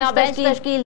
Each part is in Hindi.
बेंच तश्कील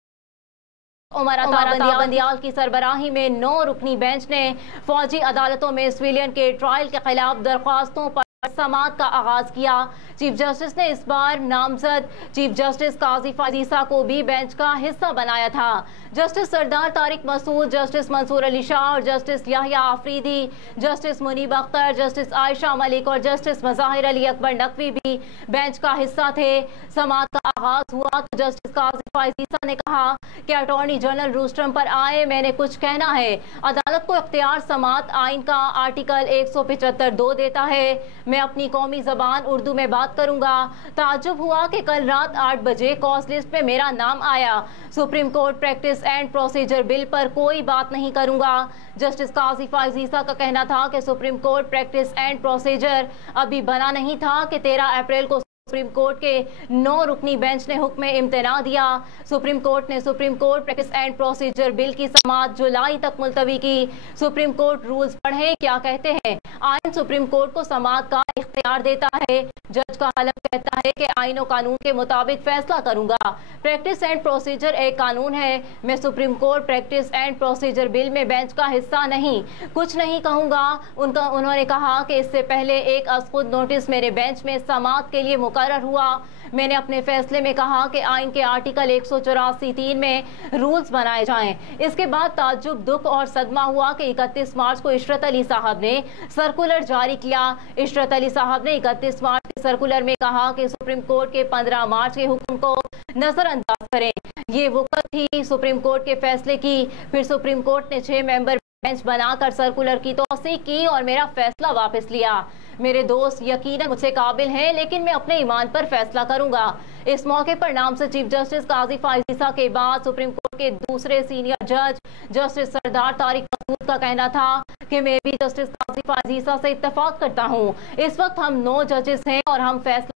उमर अता बंदियाल की सरबराही में 9 रुकनी बेंच ने फौजी अदालतों में सिविलियन के ट्रायल के खिलाफ दरख्वास्तों पर समाअत का आगाज किया। चीफ जस्टिस ने इस बार नामजद चीफ जस्टिस काजी फाजीसा को भी बेंच का हिस्सा बनाया था। जस्टिस सरदार तारिक मसूद, जस्टिस मंसूर अली शाह और justice Yahya Afridi, justice Munib Akhtar, justice Ayesha Malik और जस्टिस मज़ाहिर अली अकबर नकवी भी बेंच का हिस्सा थे। समाअत का आगाज हुआ तो जस्टिस काजी फाजीसा ने कहा कि अटॉर्नी जनरल रूस्टरम पर आए, मैंने कुछ कहना है। अदालत को इख्तियार समाअत आइन का आर्टिकल 175(2) देता है। मैं अपनी कौमी जबान उर्दू में बात करूंगा। ताज्जुब हुआ कि कल रात 8 बजे कॉज लिस्ट में मेरा नाम आया। Supreme court practice and procedure bill पर कोई बात नहीं करूंगा। जस्टिस काजी फाजीसा का कहना था कि supreme court practice and procedure अभी बना नहीं था कि 13 अप्रैल को सुप्रीम कोर्ट के 9 रुकनी बेंच ने हुक्म इम्तना दिया। सुप्रीम कोर्ट ने supreme court practice and procedure bill की समाअत जुलाई तक मुलतवी की। सुप्रीम कोर्ट रूल्स पढ़े क्या कहते हैं। आइन सुप्रीम कोर्ट को समाअत का इख्तियार देता है। जज का हलफ कहता है कि आइन और कानून के मुताबिक फैसला करूंगा। प्रैक्टिस एंड प्रोसीजर एक कानून है। मैं supreme court practice and procedure bill में बेंच का हिस्सा नहीं, कुछ नहीं कहूंगा। उन्होंने कहा कि इससे पहले एक अज़खुद नोटिस मेरे बेंच में समाअत के लिए मुकर्रर हुआ। मैंने अपने फैसले में कहा कि आइन के आर्टिकल 184(3) में रूल्स बनाए जाएं। इसके बाद ताज्जुब, दुख और सदमा हुआ कि 31 मार्च को इशरत अली साहब ने सर्कुलर जारी किया। इशरत अली साहब ने 31 मार्च के सर्कुलर में कहा कि सुप्रीम कोर्ट के 15 मार्च के हुक्म को नजरअंदाज करें। ये वक़्त थी सुप्रीम कोर्ट के फैसले की। फिर सुप्रीम कोर्ट ने 6 मेंबर बेंच बनाकर सर्कुलर की तौसीक की और मेरा फैसला वापस लिया। मेरे दोस्त यकीनन मुझसे काबिल हैं, लेकिन मैं अपने ईमान पर फैसला करूंगा। इस मौके पर नामज़द चीफ जस्टिस काजी फाजीसा के बाद सुप्रीम कोर्ट के दूसरे सीनियर जज जस्टिस सरदार तारिक मसूद का कहना था कि मैं भी जस्टिस काजी फाजीसा से इत्तेफाक करता हूँ। इस वक्त हम 9 जजेस हैं और हम फैसला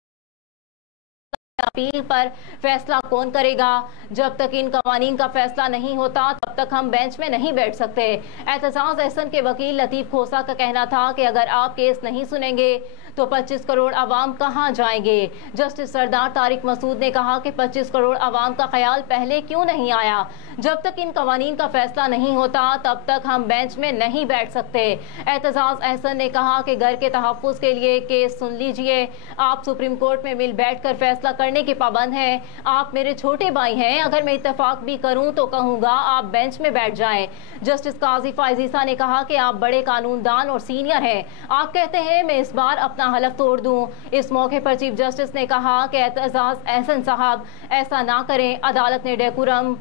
अपील पर फैसला कौन करेगा। जब तक इन कवानीन का फैसला नहीं होता तब तक हम बेंच में नहीं बैठ सकते। एहतजाज एहसन के वकील लतीफ खोसा का कहना था कि अगर आप केस नहीं सुनेंगे तो 25 करोड़ अवाम कहाँ जाएंगे। जस्टिस सरदार तारिक मसूद ने कहा कि 25 करोड़ अवाम का ख्याल पहले क्यों नहीं आया। जब तक इन कवानीन का फैसला नहीं होता तब तक हम बेंच में नहीं बैठ सकते। एहतजाज एहसन ने कहा कि घर के तहफ़्फ़ुज़ के लिए केस सुन लीजिए। आप सुप्रीम कोर्ट में मिल बैठ कर फैसला करने के पाबंद हैं। आप मेरे छोटे भाई हैं, अगर मैं इत्तेफाक भी करूं तो कहूंगा आप बेंच में बैठ जाएं। जस्टिस काजी फाजीसा ने कहा कि आप बड़े कानूनदान और सीनियर हैं। आप कहते हैं मैं इस बार अपना हलफ तोड़ दूं। इस मौके पर चीफ जस्टिस ने कहा कि एहतजाज एहसन साहब ऐसा ना करें, अदालत ने डेकोरम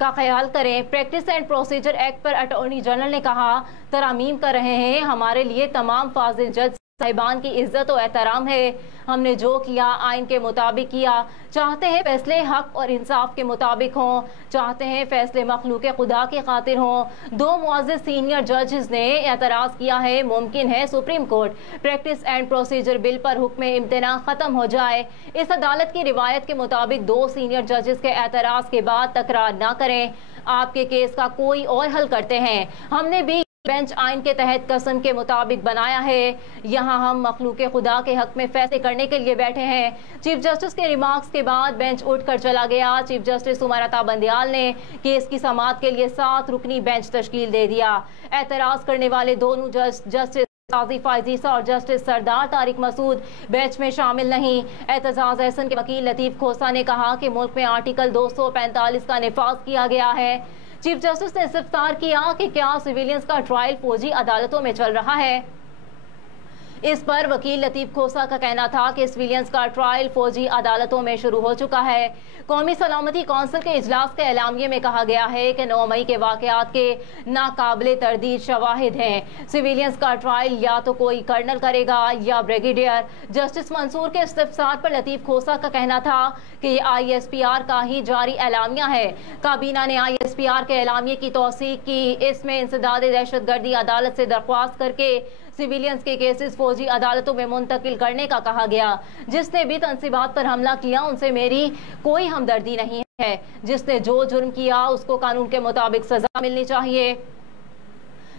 का ख्याल करें। प्रैक्टिस एंड प्रोसीजर एक्ट पर अटॉर्नी जनरल ने कहा तरामीम कर रहे हैं। हमारे लिए तमाम फाजिल जज साहिबान की इज्जत और एहतराम है। हमने जो किया आइन के मुताबिक किया। चाहते हैं फैसले हक और इंसाफ के मुताबिक हों, चाहते हैं फैसले मखलूक खुदा की खातिर हों। 2 मुअज़्ज़िज़ सीनियर जजेस ने एतराज़ किया है मुमकिन है supreme court practice and procedure bill पर हुक्म इम्तना ख़त्म हो जाए। इस अदालत की रिवायत के मुताबिक 2 सीनियर जजेस के एतराज़ के बाद तकरार ना करें। आपके केस का कोई और हल करते हैं। हमने भी बेंच आइन के तहत कसम के मुताबिक बनाया है। यहाँ हम मखलूक खुदा के हक में फैसले करने के लिए बैठे हैं। चीफ जस्टिस के रिमार्क्स के बाद बेंच उठकर चला गया। चीफ जस्टिस उमर अता बंदियाल ने केस की समाअत के लिए 7 रुकनी बेंच तश्कील दे दिया। एतराज़ करने वाले दोनों जस्टिस काजी फाजीसा और जस्टिस सरदार तारिक मसूद बेंच में शामिल नहीं। एहतजाज एहसन के वकील लतीफ खोसा ने कहा कि मुल्क में आर्टिकल 245 का निफाज किया गया है। चीफ जस्टिस ने इस्तफसार किया कि क्या सिविलियंस का ट्रायल फौजी अदालतों में चल रहा है। इस पर वकील लतीफ खोसा का कहना था कि सिविलियंस का ट्रायल फौजी अदालतों में शुरू हो चुका है। कौमी सलामती कौंसिल के इजलास के एलामिये में कहा गया है कि 9 मई के वाक़यात के नाकाबिले तरदीद शवाहिद हैं। सिविलियंस का ट्रायल या तो कोई कर्नल करेगा या ब्रिगेडियर। जस्टिस मंसूर के इस्तफसार पर लतीफ खोसा का कहना था कि ISPR का ही जारी एलामिया है। काबीना ने ISPR के एलामिये की तौसीक की। इसमें इंसदाद दहशतगर्दी अदालत से दरख्वास्त करके सिविलियंस के केसेस फौजी अदालतों में मुंतकिल करने का कहा गया। जिसने भी तंसीबात पर हमला किया उनसे मेरी कोई हमदर्दी नहीं है। जिसने जो जुर्म किया उसको कानून के मुताबिक सजा मिलनी चाहिए।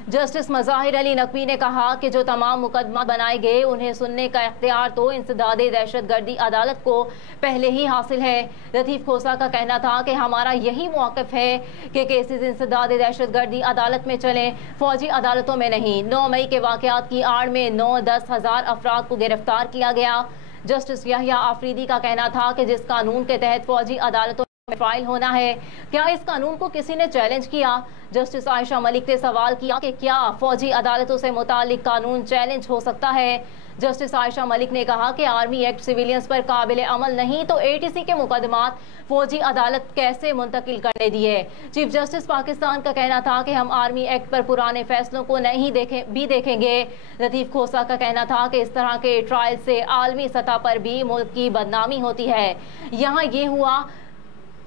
जस्टिस मज़ाहिर अली नकवी ने कहा कि जो तमाम मुकदमा बनाए गए उन्हें सुनने का इख्तियार तो इंसदादे दहशतगर्दी अदालत को पहले ही हासिल है। लतीफ़ खोसा का कहना था कि हमारा यही मौक़िफ़ है कि केसेस इंसदादे दहशतगर्दी अदालत में चलें, फौजी अदालतों में नहीं। 9 मई के वाक़यात की आड़ में 9-10 हज़ार अफराद को गिरफ्तार किया गया। जस्टिस यहया आफरीदी का कहना था कि जिस कानून के तहत फौजी अदालतों में ट्रायल होना है, क्या इस कानून को किसी ने चैलेंज किया? जस्टिस आयशा मलिक ने सवाल किया कि क्या फौजी अदालतों से मुतालिक कानून चैलेंज हो सकता है? जस्टिस आयशा मलिक ने कहा कि आर्मी एक्ट सिविलियंस पर काबिल अमल नहीं तो ATC के मुकदमात फौजी अदालत कैसे मुंतकिल करने दिए। चीफ जस्टिस पाकिस्तान का कहना था कि हम आर्मी एक्ट पर पुराने फैसलों को नहीं देखेंगे। लतीफ़ खोसा का कहना था कि इस तरह के ट्रायल से आलमी सतह पर भी मुल्क की बदनामी होती है। यहाँ ये हुआ,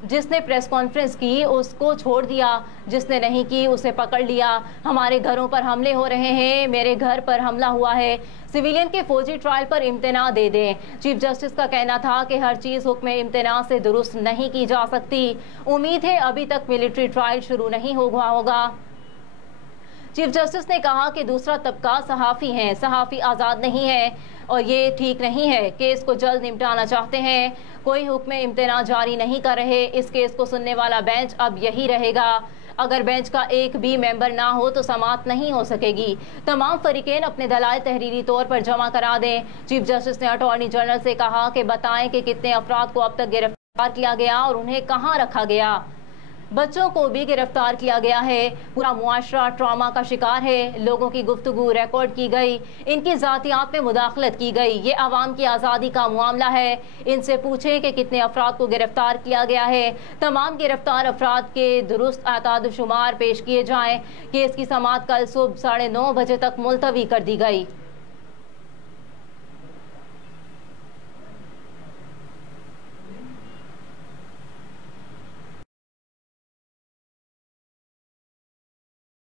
जिसने प्रेस कॉन्फ्रेंस की उसको छोड़ दिया, जिसने नहीं की उसे पकड़ लिया। हमारे घरों पर हमले हो रहे हैं, मेरे घर पर हमला हुआ है, सिविलियन के फौजी ट्रायल पर इम्तना दे दें। चीफ जस्टिस का कहना था कि हर चीज़ हुक्म इम्तना से दुरुस्त नहीं की जा सकती। उम्मीद है अभी तक मिलिट्री ट्रायल शुरू नहीं हुआ होगा। चीफ जस्टिस ने कहा कि दूसरा तबका सहाफ़ी हैं, सहाफ़ी आज़ाद नहीं है और ये ठीक नहीं है। केस को जल्द निपटाना चाहते हैं, कोई हुक्म इम्तना जारी नहीं कर रहे। इस केस को सुनने वाला बेंच अब यही रहेगा। अगर बेंच का एक भी मेंबर ना हो तो समाअत नहीं हो सकेगी। तमाम फरीकेन अपने दलाइल तहरीरी तौर पर जमा करा दें। चीफ जस्टिस ने अटॉर्नी जनरल से कहा कि बताएं कि कितने अफराद को अब तक गिरफ्तार किया गया और उन्हें कहाँ रखा गया। बच्चों को भी गिरफ्तार किया गया है। पूरा मुआशरा ट्रॉमा का शिकार है। लोगों की गुफ्तगू रिकॉर्ड की गई, इनकी ज़ातियात में मुदाखलत की गई। ये आवाम की आज़ादी का मामला है। इनसे पूछें कि कितने अफराद को गिरफ्तार किया गया है। तमाम गिरफ्तार अफराद के दुरुस्त आताद शुमार पेश किए जाएँ। केस की समाअत कल सुबह 9:30 बजे तक मुलतवी कर दी गई।